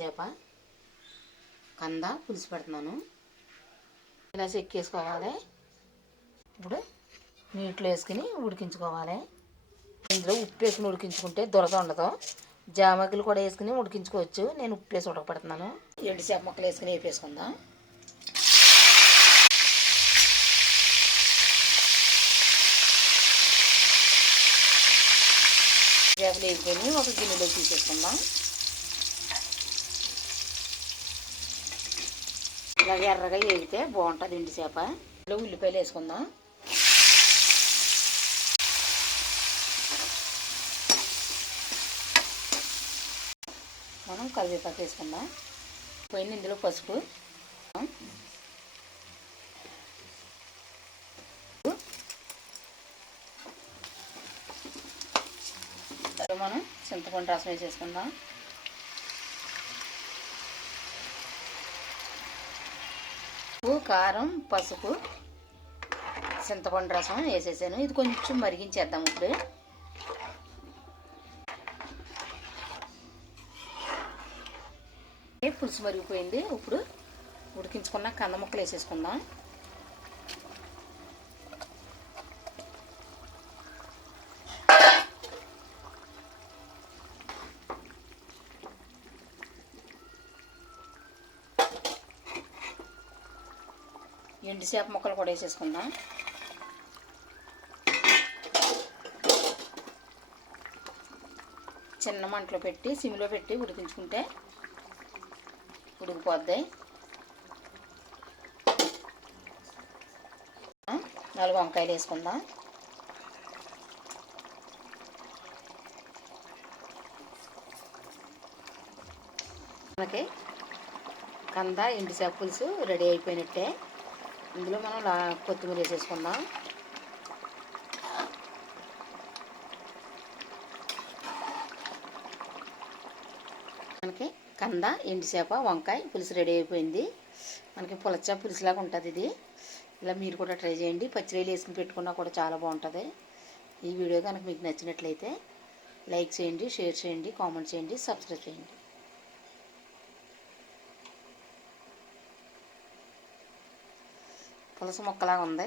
చేప కంద పులుసు పెడుతున్నాను. ఇలా చెక్కేసుకోవాలి ఇప్పుడు నీటిలో వేసుకుని ఉడికించుకోవాలి. ఇందులో ఉప్పు వేసుకుని ఉడికించుకుంటే దురద ఉండదు. జామకులు కూడా వేసుకుని ఉడికించుకోవచ్చు. నేను ఉప్పు వేసి ఉడకపెడుతున్నాను ఎండు చేప ముక్కలు వేసుకుని వేపేసుకుందాం. చేపలు వేసుకొని ఒక గిన్నెలో తీసేసుకుందాం. ఇలా ఎర్రగా వేగితే బాగుంటుంది ఎండు చేప. ఇందులో ఉల్లిపాయలు వేసుకుందాం. మనం కరివేపాకు వేసుకుందాం. పోయిన ఇందులో పసుపు. మనం చింతపండు రసం వేసేసుకుందాం. ఉప్పు కారం పసుపు చింతపండు రసం వేసేసాను. ఇది కొంచెం మరిగించేద్దాం ఇప్పుడు. ఏ పులుసు మరిగిపోయింది? ఇప్పుడు ఉడికించుకున్న కంద ముక్కలు వేసేసుకుందాం. ఎండు చేప ముక్కలు కూడా వేసేసుకుందాం. చిన్న మంటలో పెట్టి సిమ్లో పెట్టి ఉడికించుకుంటే ఉడికిపోద్ది. నాలుగు వంకాయలు వేసుకుందాం. మనకి కంద ఎండు చేప పులుసు రెడీ అయిపోయినట్టే. ఇందులో మనం కొత్తిమీర వేసేసుకుందాం. మనకి కంద ఎండిసేప వంకాయ పులుసు రెడీ అయిపోయింది. మనకి పులచ పులుసులాగా ఉంటుంది ఇది. ఇలా మీరు కూడా ట్రై చేయండి. పచ్చిరేలు వేసుకుని పెట్టుకున్నా కూడా చాలా బాగుంటుంది. ఈ వీడియో కనుక మీకు నచ్చినట్లయితే లైక్ చేయండి షేర్ చేయండి కామెంట్ చేయండి సబ్స్క్రైబ్ చేయండి. పులస మొక్కలాగా ఉంది.